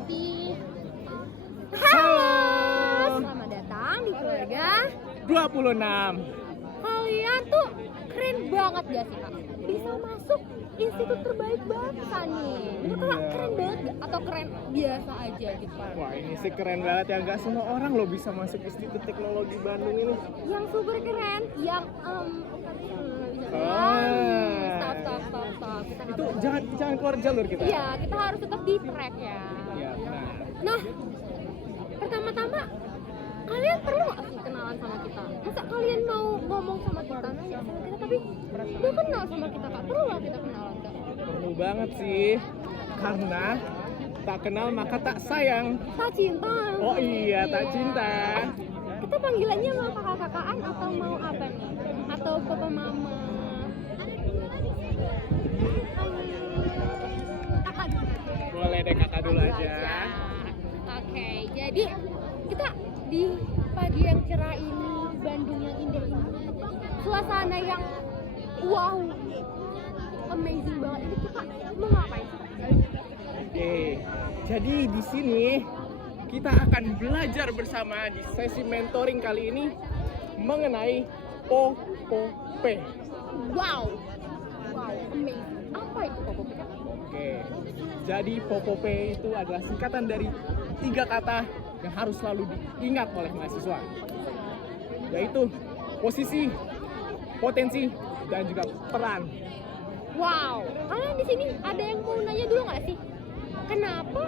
Jati. Halo. Selamat datang di keluarga 26. Kalian tuh keren banget gak sih kak? Bisa masuk institut terbaik bangsa nih. Itu kak keren banget gak? Atau keren biasa aja gitu kan? Wah, ini sih keren banget ya. Nggak semua orang loh bisa masuk Institut Teknologi Bandung ini. Yang super keren, yang Ah. stop. Kita nggak Itu boleh. jangan keluar jalur kita. Iya, kita harus tetap di track ya. Iya, benar. Nah, pertama-tama kalian perlu nggak sih kenalan sama kita? Masa kalian mau ngomong sama kita, nanya sama kita, tapi udah kenal sama kita kak? Perlu nggak kita kenalan kak? Perlu banget sih. Karena tak kenal maka tak sayang. Tak cinta. Oh iya, tak cinta. Kita panggilannya mau kakak-kakaan atau mau apa nih? Atau papa mama? Kakak dulu. Boleh deh kakak dulu aja. Oke, jadi kita di pagi yang cerah ini, Bandung yang indah ini, suasana yang wow, amazing banget. Ini kita mau ngapain sih? Oke. Jadi di sini kita akan belajar bersama di sesi mentoring kali ini mengenai POPOP. Wow, amazing. Apa itu Popo? Oke, jadi POPOP itu adalah singkatan dari 3 kata yang harus selalu diingat oleh mahasiswa, yaitu posisi, potensi, dan juga peran. Wow, kalian di sini ada yang mau nanya dulu nggak sih? Kenapa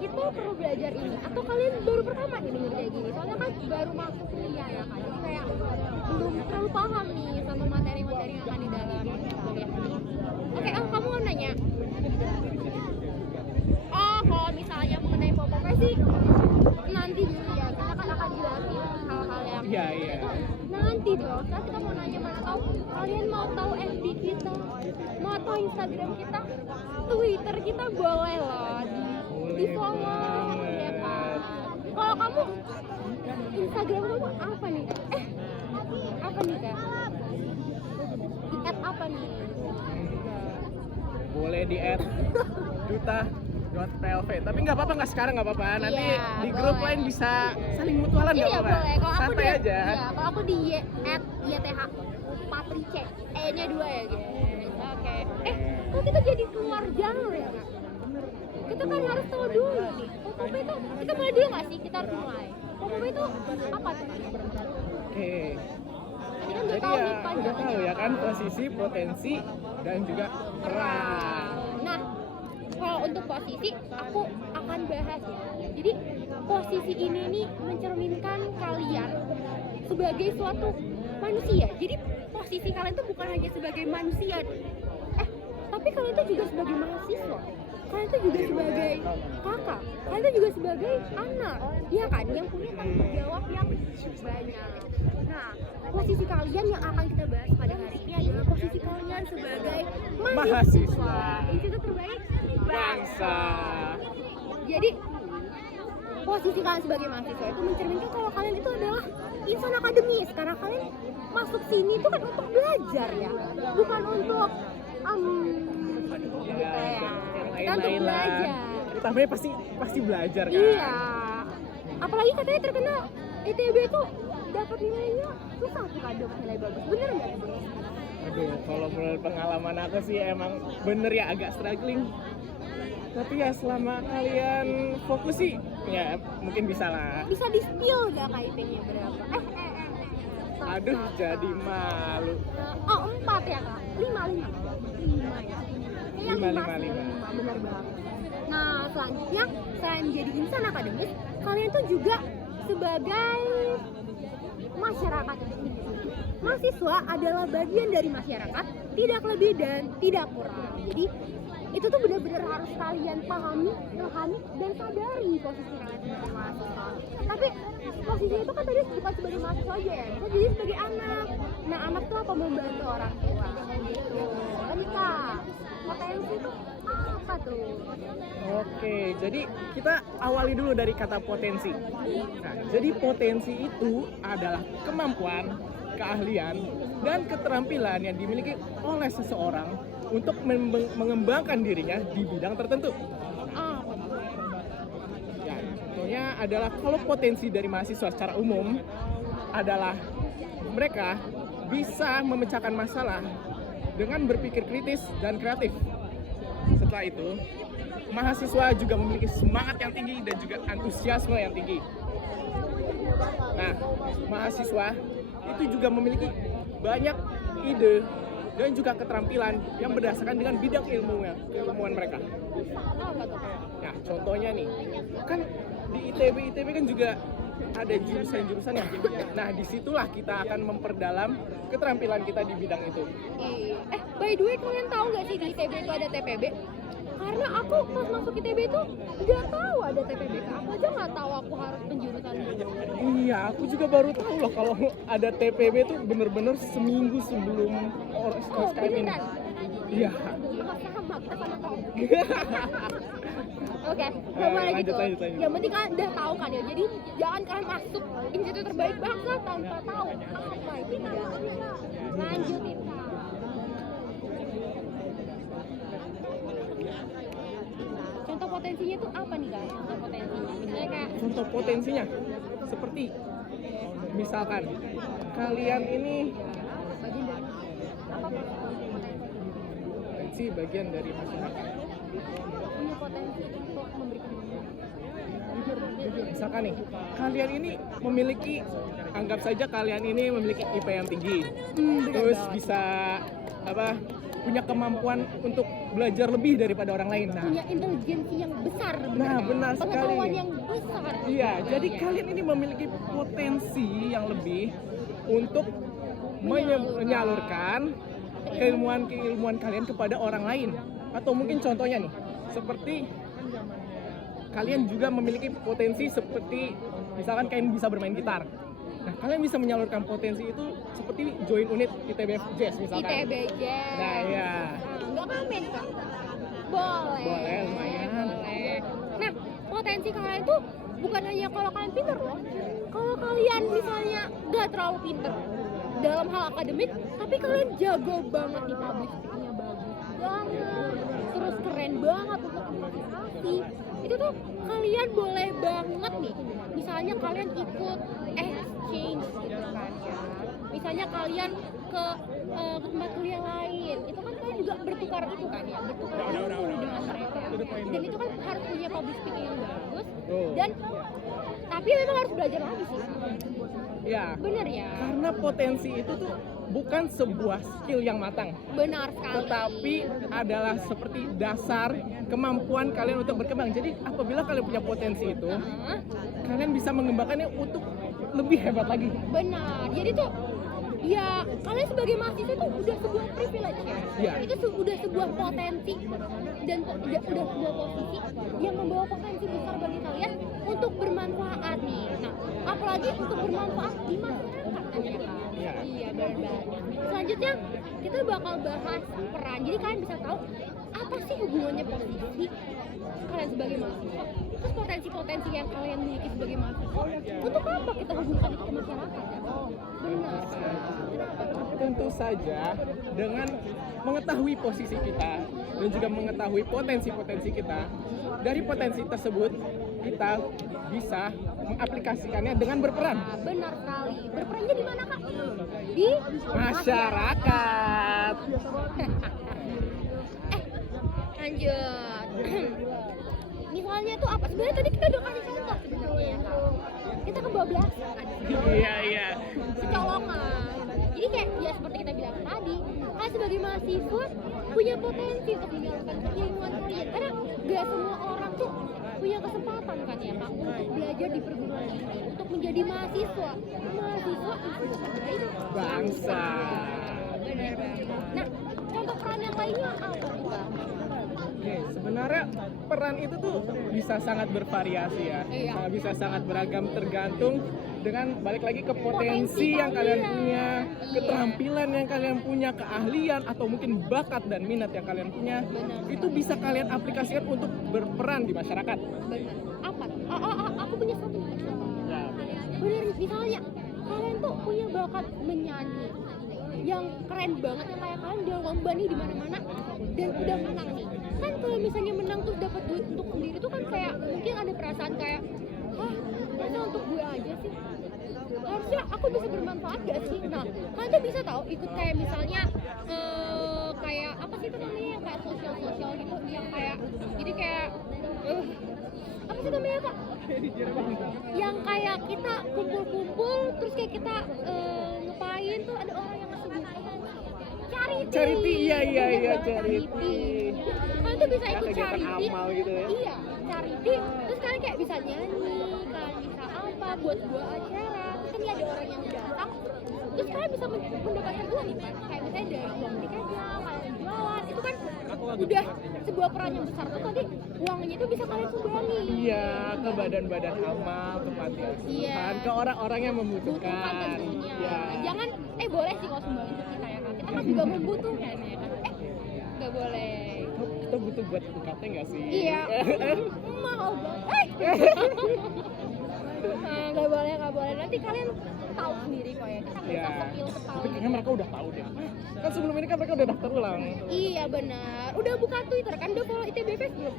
kita perlu belajar ini? Atau kalian baru pertama nih denger kayak gini? Soalnya kan baru masuk kuliah ya kan, jadi kayak belum terlalu paham nih sama materi-materi yang akan didalami. Oke, kamu mau nanya? Oh, kalau misalnya mengenai POPOP sih nanti dulu ya, kita kan akan jelasin hal-hal yang Iya. nanti dong. Sekarang kita mau nanya, mana tahu kalian mau tahu FB kita, mau tahu Instagram kita, Twitter kita, boleh loh di follow ya kan. Kalau kamu Instagram kamu apa nih kak? Apa nih kak? Di apa nih? Boleh di @duta.plv, tapi nggak apa-apa, nggak sekarang nggak apa-apa. Nanti Iya, di grup boleh. lain bisa saling mutualan nggak Iya apa-apa. boleh. Kalau aku Santai di aja. Iya, kalau aku di @yth Patrice, E-nya 2 ya guys. Oke. Kok kita jadi keluar jalur ya kak? Kita kan harus tahu dulu nih. POPOP itu kita mulai dulu nggak sih? Kita harus mulai. POPOP itu apa tuh? Oke. Ini kan udah Jadi tahu ya nih udah panjangnya. tahu ya kan, posisi, potensi, dan juga peran. Nah, kalau untuk posisi aku akan bahas ya. Jadi posisi ini nih mencerminkan kalian sebagai suatu manusia. Jadi posisi kalian tuh bukan hanya sebagai manusia, tapi kalian tuh juga sebagai mahasiswa. Kalian tuh juga sebagai kakak. Kalian tuh juga sebagai anak, iya kan? Yang punya tanggung jawab yang banyak. Nah, posisi kalian yang akan kita bahas pada hari ini adalah posisi kalian sebagai mahasiswa. Institut terbaik Bangsa. Jadi posisi kalian sebagai mahasiswa itu mencerminkan kalau kalian itu adalah insan akademis, karena kalian masuk sini itu kan untuk belajar ya, bukan untuk gitu ya. Kita untuk Lain-lain lah. belajar. Utamanya pasti belajar kan. Iya. Apalagi katanya terkenal ITB itu dapat nilainya susah tuh kan, dapat nilai bagus. Bener nggak? Aduh, kalau menurut pengalaman aku sih emang bener ya agak struggling. Tapi ya selama kalian fokus sih, ya mungkin bisa lah. Bisa di spill nggak KIP-nya berapa? Aduh, jadi malu. Oh 4 ya kak? 5 ya? Kayaknya 5. bener banget. Nah selanjutnya, selain jadi insan akademis, kalian tuh juga sebagai masyarakat. Mahasiswa adalah bagian dari masyarakat, tidak lebih dan tidak kurang. Jadi itu tuh benar-benar harus kalian pahami, dan sadari posisi kalian sebagai mahasiswa. Tapi posisi itu kan tadi bukan sebagai mahasiswa aja ya, bisa jadi sebagai anak. Nah anak tuh apa, membantu orang tua gitu. Anita, potensi itu apa tuh? Oke, jadi kita awali dulu dari kata potensi. Nah, jadi potensi itu adalah kemampuan, keahlian, dan keterampilan yang dimiliki oleh seseorang untuk mengembangkan dirinya di bidang tertentu. pertama adalah kalau potensi dari mahasiswa secara umum adalah mereka bisa memecahkan masalah dengan berpikir kritis dan kreatif. Setelah itu, mahasiswa juga memiliki semangat yang tinggi dan juga antusiasme yang tinggi. Nah, mahasiswa itu juga memiliki banyak ide dan juga keterampilan yang berdasarkan dengan bidang keilmuan mereka. Nah, contohnya nih, kan di ITB kan juga ada jurusan-jurusannya. Nah, disitulah kita akan memperdalam keterampilan kita di bidang itu. By the way, kalian tahu nggak sih di ITB itu ada TPB? Karena aku pas masuk ITB itu nggak tahu ada TPB. Aku aja nggak tahu aku harus penjurusan dulu. Iya, aku juga baru tahu loh kalau ada TPB itu bener-bener seminggu sebelum SKM ini. Beneran? Iya. Sama, kita sama tahu. Oke, Lanjut. Yang penting kalian udah tahu kan ya. Jadi jangan kalian masuk institut terbaik bangsa tanpa tahu apa itu. Lanjutin. Contoh potensinya itu apa nih guys? Contoh potensinya. Misalnya kayak Contoh potensinya seperti misalkan kalian ini bagian dari apa potensi bagian dari masyarakat. punya potensi untuk memberikan manfaat. Misalkan nih, kalian ini anggap saja kalian ini memiliki IP yang tinggi, terus bisa punya kemampuan untuk belajar lebih daripada orang lain. Nah, Punya intelijensi yang besar. Nah, benar sekali. Pengetahuan yang besar. Iya, jadi kalian ini memiliki potensi yang lebih untuk menyalurkan keilmuan kalian kepada orang lain. Atau mungkin contohnya nih, seperti kalian juga memiliki potensi seperti misalkan kalian bisa bermain gitar. Nah, kalian bisa menyalurkan potensi itu seperti join unit ITB Jazz misalkan. ITB Jazz. Nah, ya. Nggak pamer kak? Boleh. Boleh, lumayan. Boleh. Nah, potensi kalian tuh bukan hanya kalau kalian pinter loh. Kalau kalian misalnya nggak terlalu pinter dalam hal akademik, tapi kalian jago banget di public speaking-nya, bagus banget, terus keren banget untuk improvisasi. Itu tuh kalian boleh banget nih. Misalnya kalian ikut exchange gitu kan ya. Misalnya kalian ke tempat kuliah lain, itu kan kalian juga bertukar itu kan ya, bertukar ilmu dengan mereka. Dan itu kan harus punya public speaking yang bagus. Dan tapi memang harus belajar lagi sih. Ya. Bener ya. Karena potensi itu tuh bukan sebuah skill yang matang, Benar sekali. tetapi adalah seperti dasar kemampuan kalian untuk berkembang. Jadi apabila kalian punya potensi itu, kalian bisa mengembangkannya untuk lebih hebat lagi. Benar. Jadi tuh ya kalian sebagai mahasiswa tuh udah sebuah privilege ya. Iya. Itu udah sebuah potensi dan udah sebuah posisi yang membawa potensi besar bagi kalian untuk bermanfaat nih. Nah, apalagi untuk bermanfaat di masyarakat kan ya Kak? Iya. Iya, benar banget. Selanjutnya kita bakal bahas peran. Jadi kalian bisa tahu apa sih hubungannya posisi kalian sebagai mahasiswa, terus potensi-potensi yang kalian miliki sebagai mahasiswa, untuk apa kita hubungkan itu ke masyarakat? Benar. Tentu saja dengan mengetahui posisi kita dan juga mengetahui potensi-potensi kita, dari potensi tersebut kita bisa mengaplikasikannya dengan berperan. Benar sekali. Berperannya di mana Kak? Di Masyarakat. Lanjut. Misalnya tuh apa? Sebenarnya tadi kita udah kasih contoh sebenarnya ya Kak. Kita kebablasan. Iya. Kecolongan. Jadi kayak ya seperti kita bilang tadi, kalian sebagai mahasiswa punya potensi untuk menyalurkan keilmuan kalian. Karena gak semua orang tuh punya kesempatan kan ya Kak untuk belajar di perguruan tinggi, untuk menjadi mahasiswa. Mahasiswa itu terbaik Bangsa. Benar banget. Nah, contoh peran yang lainnya apa tuh Kak? Oke, sebenarnya peran itu tuh bisa sangat bervariasi ya. Iya. Bisa sangat beragam tergantung dengan balik lagi ke Potensi potensi yang kalian kalian. punya, Iya. keterampilan yang kalian punya, keahlian atau mungkin bakat dan minat yang kalian punya. Benar. Itu bisa kalian aplikasikan untuk berperan di masyarakat. Benar. Apa? Aku punya satu. Benar, misalnya kalian tuh punya bakat menyanyi yang keren banget, yang kayak kalian udah lomba nih di mana-mana dan udah menang nih. Kan kalau misalnya menang terus dapat duit untuk sendiri tuh kan kayak mungkin ada perasaan kayak aku bisa bermanfaat gak sih? Nah, kalian tuh bisa tahu ikut kayak misalnya kayak apa sih itu namanya yang kayak sosial gitu, yang kayak jadi kayak apa sih namanya kak? Yang kayak kita kumpul terus kayak kita ngapain tuh ada orang yang ngasih Charity, iya, charity. Kalian tuh bisa Ya, ikut kegiatan charity. amal gitu ya. Iya, charity. Terus kalian kayak bisa nyanyi, kalian bisa apa buat sebuah acara. Terus kan ada orang yang datang. Terus kalian bisa mendapatkan uang. Kayak misalnya dari uang tiketnya, kalian jualan. Itu kan udah sebuah peran yang besar. Terus nanti uangnya itu bisa kalian sumbangi. Iya, ke badan-badan amal, ke panti Iya. asuhan, ke orang-orang yang Butuhkan membutuhkan. tentunya. Iya. Jangan boleh sih kalau sumbangin ke kita ya kan. Kita kan juga membutuhkan ya kan. Nggak boleh. Kita butuh buat UKT nggak sih? Iya. Mahal banget. Nggak boleh. Nanti kalian tahu sendiri kok ya. Kita Iya. bisa skill ketahui. Tapi kayaknya mereka udah tahu deh. Kan sebelum ini kan mereka udah daftar ulang. Iya benar. Udah buka Twitter kan, udah follow ITBP belum?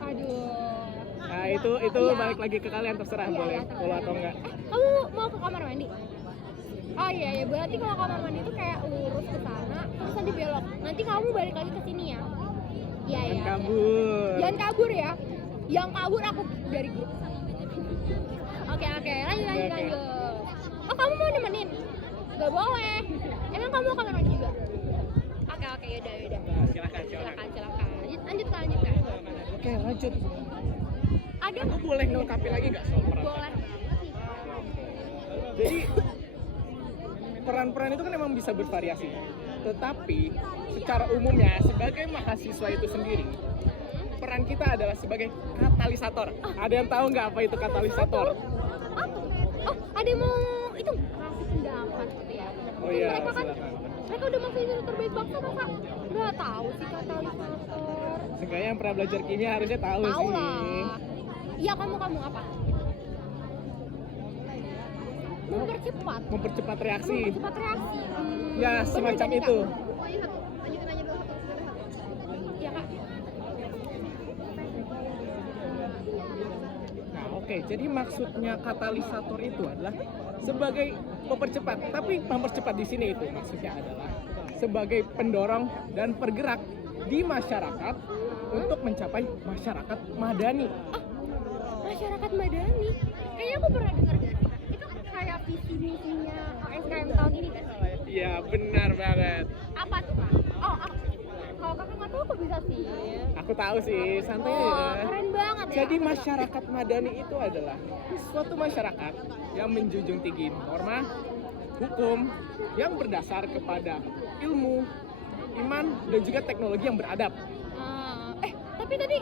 Aduh. Nah, itu Iya. balik lagi ke kalian, terserah Iya, boleh iya, follow atau enggak. Kamu mau ke kamar mandi? Oh iya, berarti kalau kamar mandi itu kayak lurus ke sana, terus nanti belok. Nanti kamu balik lagi ke sini ya. Iya, Jangan iya. kabur. Jangan kabur ya. Yang kabur aku dari grup. Oke, lanjut. Oh, kamu mau nemenin? Gak boleh. Emang kamu kamar mandi juga? Oke, yaudah. Nah, silakan. Silakan. Lanjut. Oke, lanjut. Ada Aku boleh ngelengkapi lagi nggak soal peran? boleh. Jadi peran-peran itu kan emang bisa bervariasi. Tetapi secara umumnya sebagai mahasiswa itu sendiri, peran kita adalah sebagai katalisator. Ada yang tahu nggak apa itu katalisator? Apa? Oh, ada yang mau itu ngasih pendapat gitu ya. Oh iya, Mereka kan silakan. mereka udah masuk institut terbaik bangsa masa nggak tahu sih katalisator. Seenggaknya yang pernah belajar kimia harusnya tahu Tahu sih. lah. Iya, kamu apa? Mempercepat Mempercepat reaksi. reaksi. Ya, Bener semacam jadi, itu. Kak? Lanjutin aja dulu. Iya, Kak. Nah, oke. Jadi maksudnya katalisator itu adalah sebagai mempercepat. Tapi mempercepat di sini itu maksudnya adalah sebagai pendorong dan pergerak di masyarakat untuk mencapai masyarakat madani. Masyarakat madani. Kayaknya aku pernah dengar deh. Itu kayak visi misinya ASKM tahun ini kan? Iya, benar banget. Apa tuh, Kak? Oh, kalau kakak nggak tahu, kok bisa sih? Aku tahu sih, santai Oh, aja. keren banget ya. Jadi masyarakat madani itu adalah suatu masyarakat yang menjunjung tinggi norma, hukum yang berdasar kepada ilmu, iman, dan juga teknologi yang beradab. Tapi tadi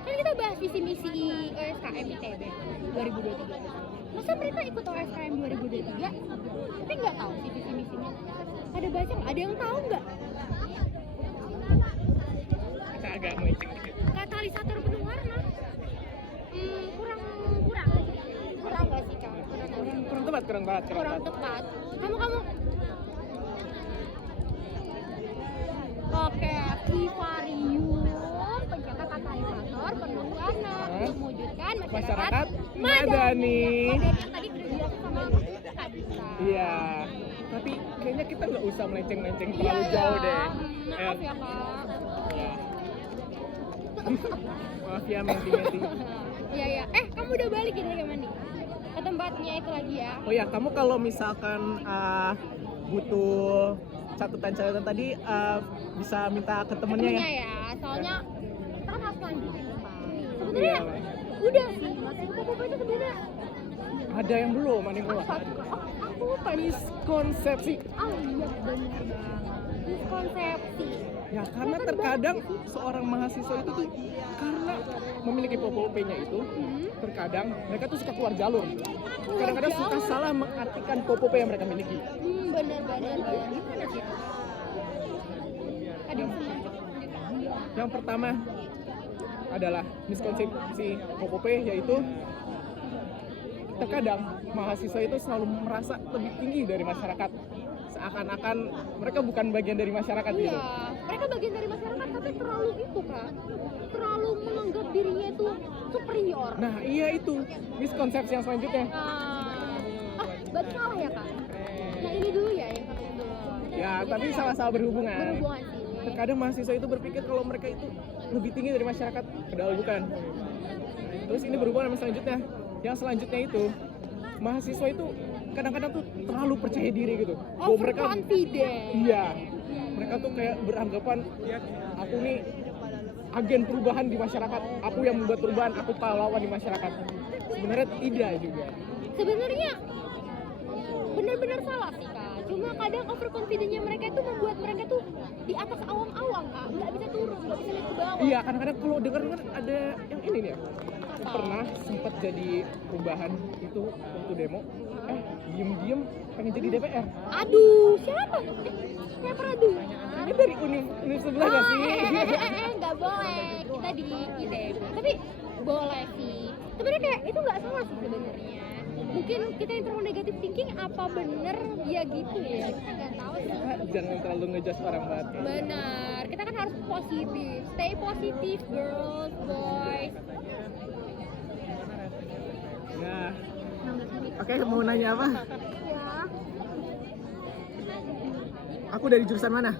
kan kita bahas visi misi OSKM ITB 2023. Masa mereka ikut OSKM 2023 tapi nggak tahu sih visi misinya? Ada baca nggak? Ada yang tahu nggak? Kita agak melenceng dikit. Katalisator penuh warna. Kurang nggak sih, Kak? Kurang tepat. Kurang tepat. Kamu Oke, Vivarium pencetak katalisator penuh warna mewujudkan masyarakat madani. Madani yang tadi udah dijelaskan sama Kak Disa. Iya, tapi kayaknya kita nggak usah melenceng-melenceng Iya, terlalu jauh deh. Maaf ya, Kak. Ya. Maaf ya, menti-menti. Iya. Kamu udah balik gitu ya, mandi? Ke tempatnya itu lagi ya. Oh ya, kamu kalau misalkan butuh catatan tadi bisa minta ke temennya ya. Ya, soalnya kita kan harus lanjutin, Pak. Sebenarnya Iya. udah sih, Mas. Pokoknya itu sebenarnya Ada yang belum, ada yang belum. apa tuh, Kak? Aku lupa nih. Miskonsepsi. Oh iya, bener banget. Miskonsepsi. Ya, karena terkadang seorang mahasiswa itu tuh karena memiliki POP-nya itu, terkadang mereka tuh suka keluar jalur. Kadang-kadang suka salah mengartikan POP yang mereka miliki. Bener. Gimana sih? Ada yang Yang pertama adalah miskonsepsi POP, yaitu terkadang mahasiswa itu selalu merasa lebih tinggi dari masyarakat, seakan-akan mereka bukan bagian dari masyarakat Iya, gitu. mereka bagian dari masyarakat tapi terlalu itu, Kak. Terlalu menganggap dirinya itu superior. Nah, iya itu miskonsepsi yang selanjutnya. berarti salah ya kak? Yang ini dulu ya, yang satu dulu. Ya, tapi sama-sama berhubungan. Berhubungan sih. Terkadang mahasiswa itu berpikir kalau mereka itu lebih tinggi dari masyarakat, padahal bukan. Terus ini berhubungan sama selanjutnya. Yang selanjutnya itu mahasiswa itu kadang-kadang tuh terlalu percaya diri gitu. Bahwa mereka Overconfident. iya. Mereka tuh kayak beranggapan aku nih agen perubahan di masyarakat, aku yang membuat perubahan, aku pahlawan di masyarakat. Sebenarnya tidak juga. Sebenarnya benar-benar salah sih kak. Cuma kadang overconfidentnya mereka itu membuat mereka tuh di atas awang-awang kak, nggak bisa turun, nggak bisa lihat ke bawah. Iya, kadang-kadang kalau dengar ada yang ini nih ya. Pernah sempat jadi perubahan itu waktu demo, diem-diem pengen jadi DPR. Aduh, siapa? Saya pernah dengar. Ini dari univ sebelah nggak sih? Nggak boleh, kita di ITB. Tapi boleh sih. Sebenarnya kayak itu nggak salah sih sebenarnya. Mungkin kita yang terlalu negatif thinking, apa bener ya gitu ya? Kita nggak tahu sih. Jangan terlalu ngejudge orang banget. Benar, kita kan harus positif. Stay positif, girls, boys. Nah, oke, mau nanya apa? Ya, Aku dari jurusan mana?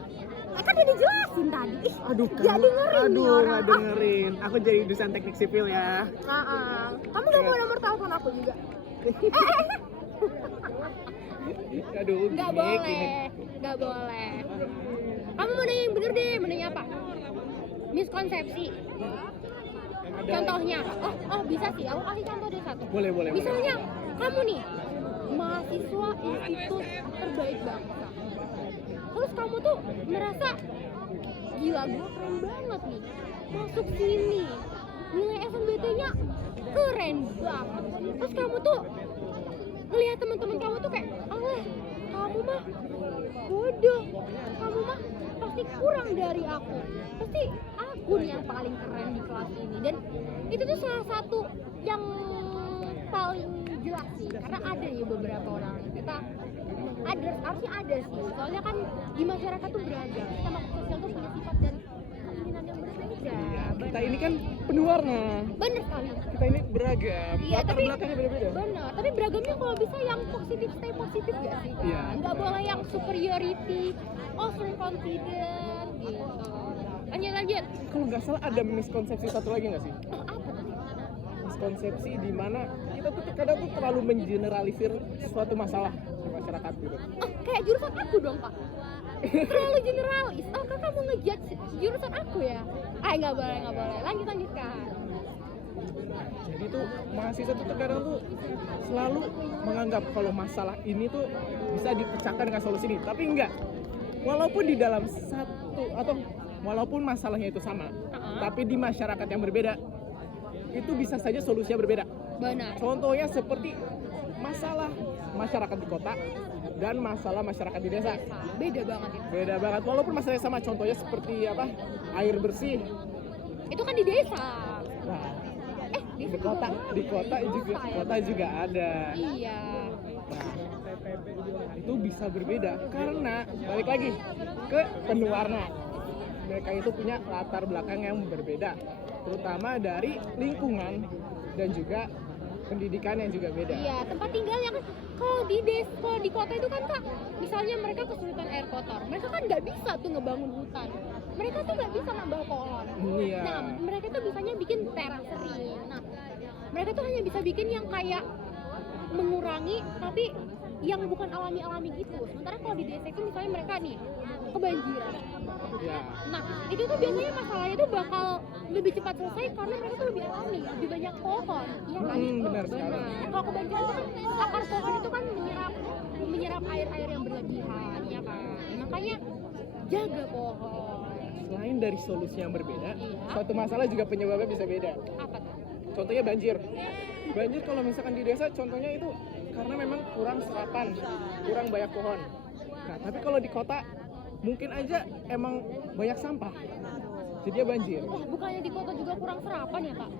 kan udah dijelasin tadi. Ih, Aduh, nggak dengerin nih orang. nggak dengerin. Aku jadi jurusan teknik sipil ya. Kamu nggak mau nomor telepon aku juga? Aduh, Nggak gini. boleh, nggak boleh. Kamu mau nanya yang bener deh, mau nanya apa? Miskonsepsi. Contohnya, oh bisa sih, aku kasih contoh deh satu. Boleh. Misalnya, kamu nih, mahasiswa institut terbaik bangsa. Terus kamu tuh merasa, gila gue keren banget nih, masuk sini, nilai SNBT-nya keren banget. Terus kamu tuh ngelihat teman-teman kamu tuh kayak, alah, kamu mah bodoh, kamu mah pasti kurang dari aku, pasti aku nih yang paling keren di kelas ini. Dan itu tuh salah satu yang paling jelas sih, karena ada ya beberapa orang kita ada, harusnya ada sih, soalnya kan di masyarakat tuh beragam, kita makhluk sosial tuh punya sifat dan keinginan yang berbeda. Kita ini kan penuh warna. Bener sekali. Kita ini beragam. Iya, Latar tapi belakangnya beda-beda. benar, tapi beragamnya kalau bisa yang positif, stay positif gak sih? Iya. Nggak boleh yang superiority, overconfident gitu. Lanjut. Kalau nggak salah ada miskonsepsi satu lagi nggak sih? Apa tuh? Miskonsepsi di mana kita tuh kadang tuh terlalu mengeneralisir suatu masalah di masyarakat gitu. Oh, kayak jurusan aku dong pak. Terlalu generalis. Oh kakak mau ngejudge jurusan aku ya? Nggak boleh. Lanjut kak. Jadi tuh mahasiswa tuh terkadang tuh selalu menganggap kalau masalah ini tuh bisa dipecahkan dengan solusi ini, tapi enggak. Walaupun di dalam satu atau walaupun masalahnya itu sama, tapi di masyarakat yang berbeda itu bisa saja solusinya berbeda. Benar. Contohnya seperti masalah masyarakat di kota dan masalah masyarakat di desa. Beda banget itu. Beda banget walaupun masalahnya sama. Contohnya seperti apa? Air bersih. Itu kan di desa. Nah, Di kota juga ada. Iya. Nah, itu bisa berbeda karena balik lagi ke penuh warna. Mereka itu punya latar belakang yang berbeda, terutama dari lingkungan dan juga pendidikan yang juga beda. Iya, tempat tinggalnya kan kalau di kota itu kan kak, misalnya mereka kesulitan air kotor, mereka kan nggak bisa tuh ngebangun hutan, mereka tuh nggak bisa nambah pohon. Iya. Nah, mereka tuh bisanya bikin terasering. Nah, mereka tuh hanya bisa bikin yang kayak mengurangi, tapi yang bukan alami gitu. Sementara kalau di desa itu misalnya mereka nih kebanjiran. Ya. Nah, itu tuh biasanya masalahnya tuh bakal lebih cepat selesai karena mereka tuh lebih alami, lebih banyak pohon. Iya kan? Benar sekali. Kalau kebanjiran itu kan akar pohon itu kan menyerap air yang berlebihan, ya kan? Makanya jaga pohon. Selain dari solusi yang berbeda, suatu masalah juga penyebabnya bisa beda. Apa tuh? Contohnya banjir. Banjir kalau misalkan di desa contohnya itu karena memang kurang serapan, kurang banyak pohon. Nah, tapi kalau di kota mungkin aja emang banyak sampah. Jadinya banjir. Bukannya di kota juga kurang serapan ya, Kak?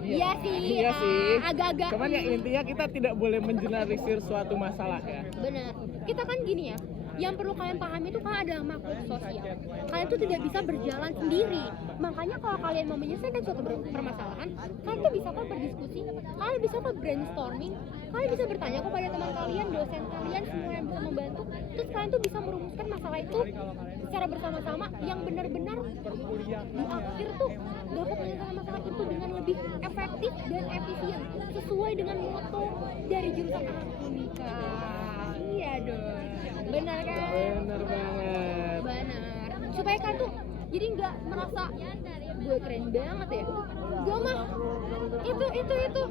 Iya Iya sih. Agak-agak. Cuman ya intinya kita tidak boleh mengeneralisir suatu masalah ya. Bener. Kita kan gini ya, Yang perlu kalian pahami itu kalian adalah makhluk sosial. Kalian tuh tidak bisa berjalan sendiri. Makanya kalau kalian mau menyelesaikan suatu permasalahan, kalian tuh bisa kok berdiskusi, kalian bisa kok brainstorming, kalian bisa bertanya kepada teman kalian, dosen kalian, semua yang bisa membantu. Terus kalian tuh bisa merumuskan masalah itu secara bersama-sama yang benar-benar di akhir tuh dapat menyelesaikan masalah itu dengan lebih efektif dan efisien sesuai dengan moto dari jurusan Akademika. Iya dong, benar kan? Bener banget. Benar. Supaya kalian tuh jadi nggak merasa gue keren banget ya. Gue mah itu gitu.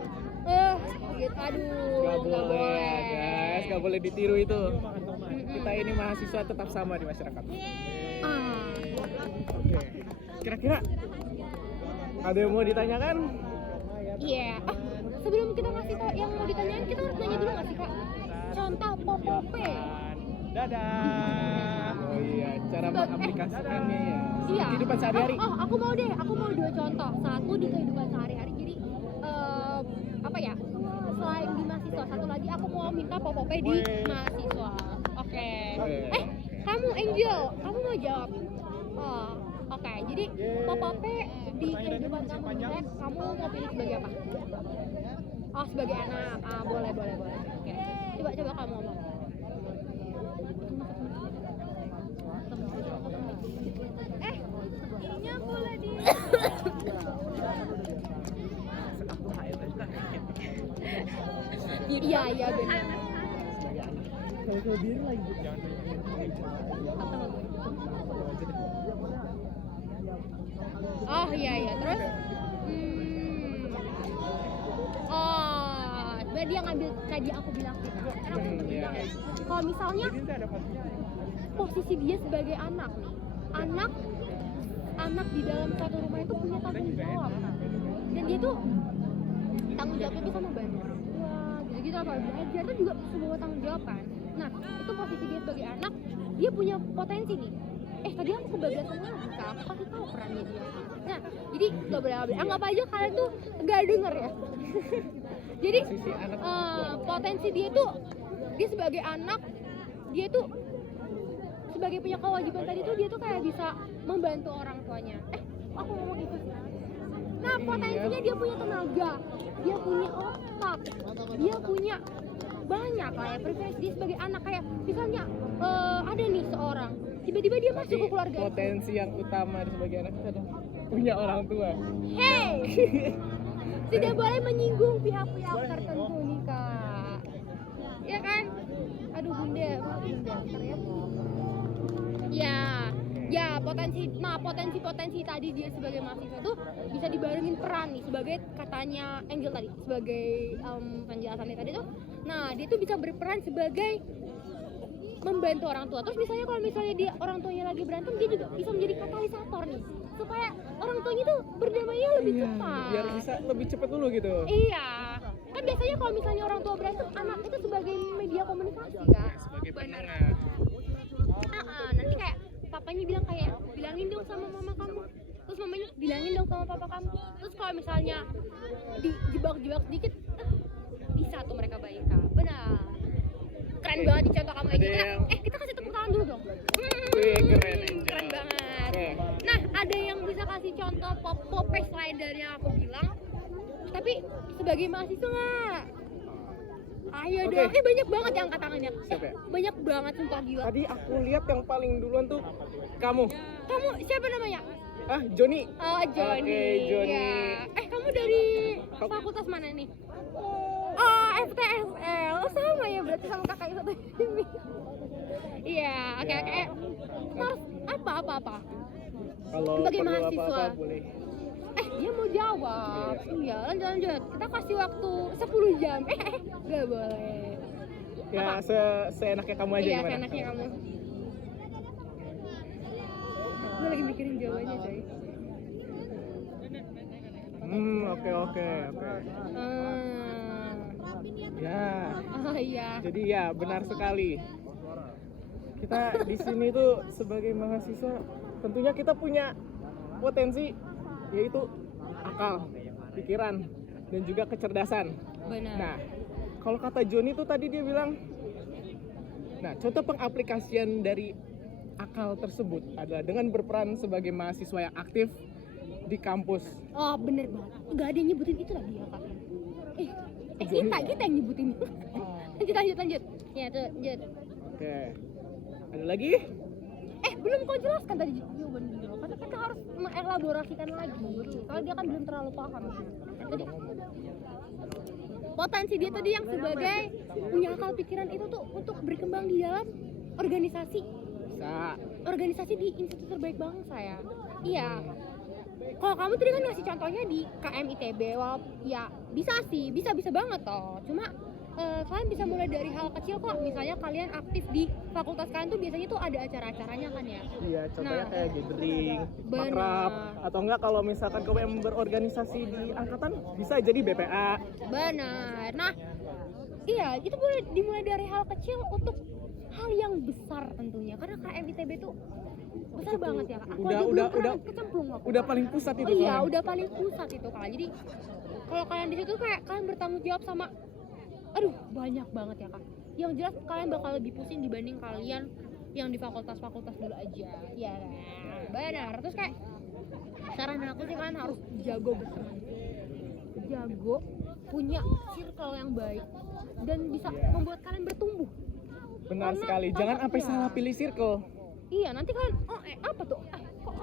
Aduh, Gak boleh guys, gak boleh ditiru itu. Kita ini mahasiswa tetap sama di masyarakat. Oke. Kira-kira ada yang mau ditanyakan? Iya. Sebelum kita ngasih tau yang mau ditanyain, kita harus nanya dulu nggak sih kak? Contoh popope. Dadah. Oh iya, cara mengaplikasikannya ya. Iya. Kehidupan sehari-hari. Aku mau dua contoh. Satu di kehidupan sehari-hari. Jadi apa ya? Selain di mahasiswa, satu lagi aku mau minta popope di mahasiswa. Oke. Kamu Angel, kamu mau jawab? Oh, oke. Jadi popope di kehidupan kamu Jack, kamu mau pilih sebagai apa? Oh, sebagai anak. Boleh. Oke. Coba kamu ngomong. Nyambula di. Iya benar. Kalau biru lagi jangan. Oh iya terus sebenarnya dia ngambil tadi aku bilang kita kalau misalnya posisi dia sebagai anak nih, anak di dalam satu rumah itu punya tanggung jawab dan dia tuh tanggung jawabnya bisa membantu orang tua gitu apa belajar itu juga sebuah tanggung jawab kan. Nah itu posisi dia sebagai anak, dia punya potensi nih. Tadi aku kebablasan lagi kak, aku pasti tahu perannya dia. Nah, jadi gak boleh anggap aja kalian tuh gak denger ya. Jadi potensi dia tuh, dia sebagai anak, dia tuh sebagai punya kewajiban tadi tuh dia tuh kayak bisa membantu orang tuanya. Aku ngomong itu sih. Nah, potensinya dia punya tenaga, dia punya otak, dia punya banyak lah ya preferensi dia sebagai anak. Kayak misalnya ada nih seorang tiba-tiba dia masuk ke keluarga. Potensi yang utama sebagai anak itu adalah punya orang tua. Hey, tidak boleh menyinggung pihak-pihak tertentu nih kak. Ya kan? Aduh bunda, ya potensi tadi dia sebagai mahasiswa tuh bisa dibarengin peran nih sebagai katanya Angel tadi sebagai penjelasannya tadi tuh. Nah dia tuh bisa berperan sebagai membantu orang tua. Terus misalnya kalau dia orang tuanya lagi berantem, dia juga bisa menjadi katalisator nih supaya orang tuanya tuh berdamainya lebih cepat. Biar bisa lebih cepat dulu gitu. Iya. Kan biasanya kalau misalnya orang tua berantem, anak itu sebagai media komunikasi kan. Sebagai penengah. Nanti kayak papanya bilang kayak bilangin dong sama mama kamu. Terus mamanya bilangin dong sama papa kamu. Terus kalau misalnya dijebak-jebak sedikit, bisa tuh mereka baikan. Benar. Keren banget di contoh kamu aja. Kita kasih tepuk tangan dulu dong. Keren banget. Nah, ada yang bisa kasih contoh pope selain dari yang aku bilang, tapi sebagai mahasiswa nggak? Ayo dong. Banyak banget yang angkat tangannya. Banyak banget sumpah gila. Tadi aku lihat yang paling duluan tuh kamu. Kamu siapa namanya? Joni. Oh, Joni. Oke, Joni. Ya. Kamu dari fakultas mana nih? Oh, FTSL. Sama ya berarti sama kakak itu ini. Iya, oke. Harus apa? Kalau sebagai perlu mahasiswa apa-apa boleh. Dia mau jawab. Iya, lanjut. Kita kasih waktu 10 jam. Gak boleh. Ya, seenaknya kamu aja iya, gimana? seenaknya kamu. Gue lagi mikirin jawabannya, coy. Oke. Ya. Oh iya. Jadi ya benar sekali. Kita di sini tuh sebagai mahasiswa tentunya kita punya potensi yaitu akal, pikiran dan juga kecerdasan. Benar. Nah, kalau kata Joni tuh tadi dia bilang Nah, contoh pengaplikasian dari akal tersebut adalah dengan berperan sebagai mahasiswa yang aktif di kampus. Oh bener banget, nggak ada yang nyebutin itu lagi ya kak. Kita yang nyebutin. lanjut ya tuh lanjut. Oke, ada lagi? Belum kau jelaskan tadi jawaban dulu, karena kita harus mengelaborasikan lagi kalau dia kan belum terlalu paham. Tadi potensi dia tadi yang sebagai punya akal pikiran itu tuh untuk berkembang di dalam organisasi di institut terbaik bangsa ya. Iya. Kalau kamu tadi kan ngasih contohnya di KM ITB, ya bisa banget toh. Cuma kalian bisa mulai dari hal kecil kok. Misalnya kalian aktif di fakultas kalian tuh biasanya tuh ada acara-acaranya kan ya. Iya, contohnya Nah, kayak gathering, bener. makrab, atau enggak kalau misalkan kamu yang berorganisasi di angkatan bisa jadi BPA. Benar. Nah, iya itu boleh dimulai dari hal kecil untuk hal yang besar tentunya. Karena KM ITB tuh besar banget ya kak. Aku aja belum pernah kecemplung aku. Udah paling pusat itu. Iya, soalnya. udah paling pusat itu kak. Jadi kalau kalian di situ kayak kalian bertanggung jawab sama, banyak banget ya kak. Yang jelas kalian bakal lebih pusing dibanding kalian yang di fakultas-fakultas dulu aja. Ya, benar. Terus kayak saran aku sih kalian harus jago berteman, jago punya circle yang baik dan bisa membuat kalian bertumbuh. Benar Karena sekali. Jangan sampai iya. salah pilih circle. Iya, nanti kalian apa tuh? Kok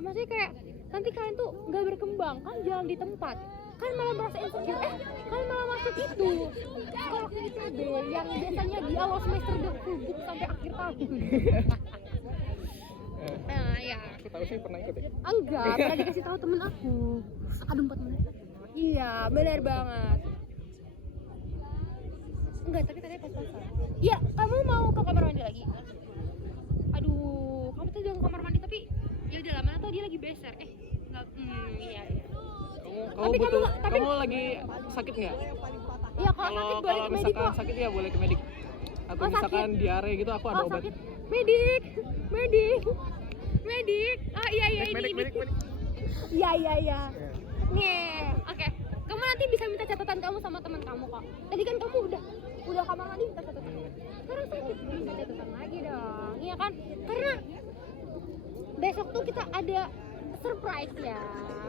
maksudnya kayak nanti kalian tuh nggak berkembang, kan jalan di tempat. Kan malah merasa insecure. Kalian malah masuk itu sekolah ITB yang biasanya di awal semester udah kubuk sampai akhir tahun. Nah, ya. Aku tahu sih pernah ikut ya. Enggak, pernah dikasih tahu temen aku. Aduh, 4 menit. Iya, benar banget. Enggak, tapi tadi pas-pasan. Iya, kamu mau ke kamar mandi lagi? Aduh, kamu tuh jangan ke kamar mandi tapi ya udah lah, mana tau dia lagi beser. Enggak, iya. Kamu lagi sakit nggak? Iya, kalau sakit balik ke medik kok. Sakit ya boleh ke medik. Atau Oh, misalkan sakit. diare gitu aku ada obat. Sakit. Medik. Iya Medik. Iya. Nih, oke. Kamu nanti bisa minta catatan kamu sama teman kamu kok. Tadi kan kamu udah kamar mandi minta catatan. Sekarang sakit minta catatan lagi dong. Iya kan? Karena besok tuh kita ada surprise ya.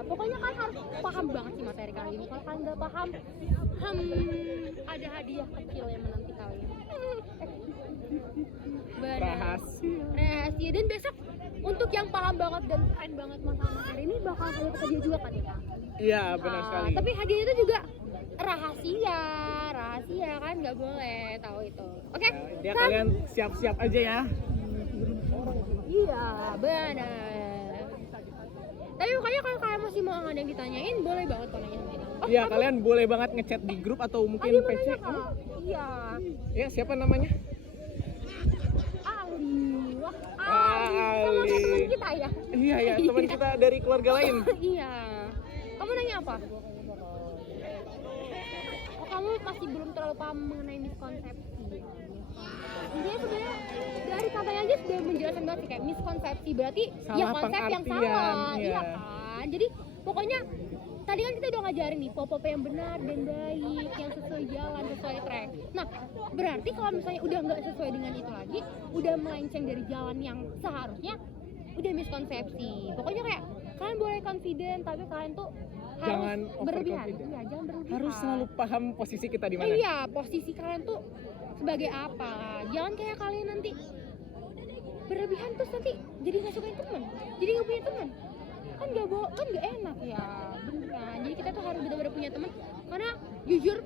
Pokoknya kan harus paham banget sih materi kali ini. Kalau kalian nggak paham, ada hadiah kecil yang menanti kalian. Rahasia. Dan besok untuk yang paham banget dan keren banget masalah materi ini bakal saya kerja juga kan ya? Iya, benar sekali. Tapi hadiah itu juga rahasia kan, nggak boleh tahu itu. Oke? Ya kalian siap-siap aja ya. Iya, benar. Tapi pokoknya kalau kalian masih mau ada yang ditanyain, boleh banget kalau nanya sama kita. Iya, kalian boleh banget ngechat di grup atau mungkin Ada yang mau PC. nanya, Kak? Iya. Ya, siapa namanya? Ali. Wah, Ali. Sama kayak teman kita ya? Iya, teman kita dari keluarga lain. Iya. Kamu nanya apa? Oh, kamu masih belum terlalu paham mengenai miskonsepsi. Intinya sebenarnya dari katanya aja sudah menjelaskan banget sih, kayak miskonsepsi berarti Salah ya konsep yang pengertian, salah, iya. iya kan? Jadi pokoknya tadi kan kita udah ngajarin nih pop yang benar dan baik, yang sesuai jalan, sesuai track. Nah, berarti kalau misalnya udah nggak sesuai dengan itu lagi, udah melenceng dari jalan yang seharusnya, udah miskonsepsi. Pokoknya kayak kalian boleh confident, tapi kalian tuh harus Jangan berlebihan. overconfident. Iya, jangan berlebihan. Harus selalu paham posisi kita di mana. Iya, posisi kalian tuh sebagai apa. Jangan kayak kalian nanti berlebihan terus nanti jadi nggak sukain teman, jadi nggak punya teman. Kan nggak enak ya, bener kan? Jadi kita tuh harus benar-benar punya teman. Karena jujur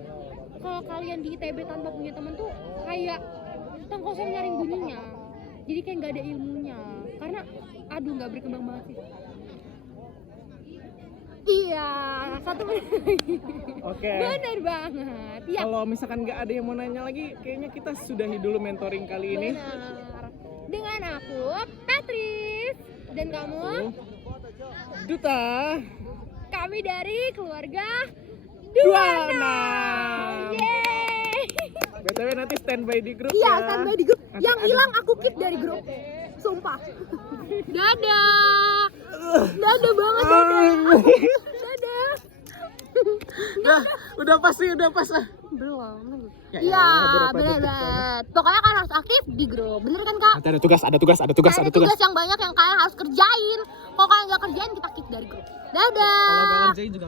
kalau kalian di ITB tanpa punya teman tuh kayak tong kosong nyaring bunyinya. Jadi kayak nggak ada ilmunya. Karena nggak berkembang banget sih. Iya, 1 menit lagi. Oke. Bener banget. Ya. Kalau misalkan nggak ada yang mau nanya lagi, kayaknya kita sudahi dulu mentoring kali ini. Benar. Dengan aku, Patris, dan kamu, Duta. kami dari keluarga Duana. Yeay. BTW nanti standby di grup Iya, ya. standby di grup. Nanti Yang ada- hilang aku keep dari grup. Sumpah. Dadah. Dadah banget, dadah. Dadah. Udah pas lah. belum. Ya, Iya, berapa bener detik banget. Pokoknya kalian harus aktif di grup, bener kan kak? Nanti ada tugas. Ada tugas yang banyak yang kalian harus kerjain. Kalau kalian nggak kerjain, kita kick dari grup. Dadah. Kalau gak ngerjain juga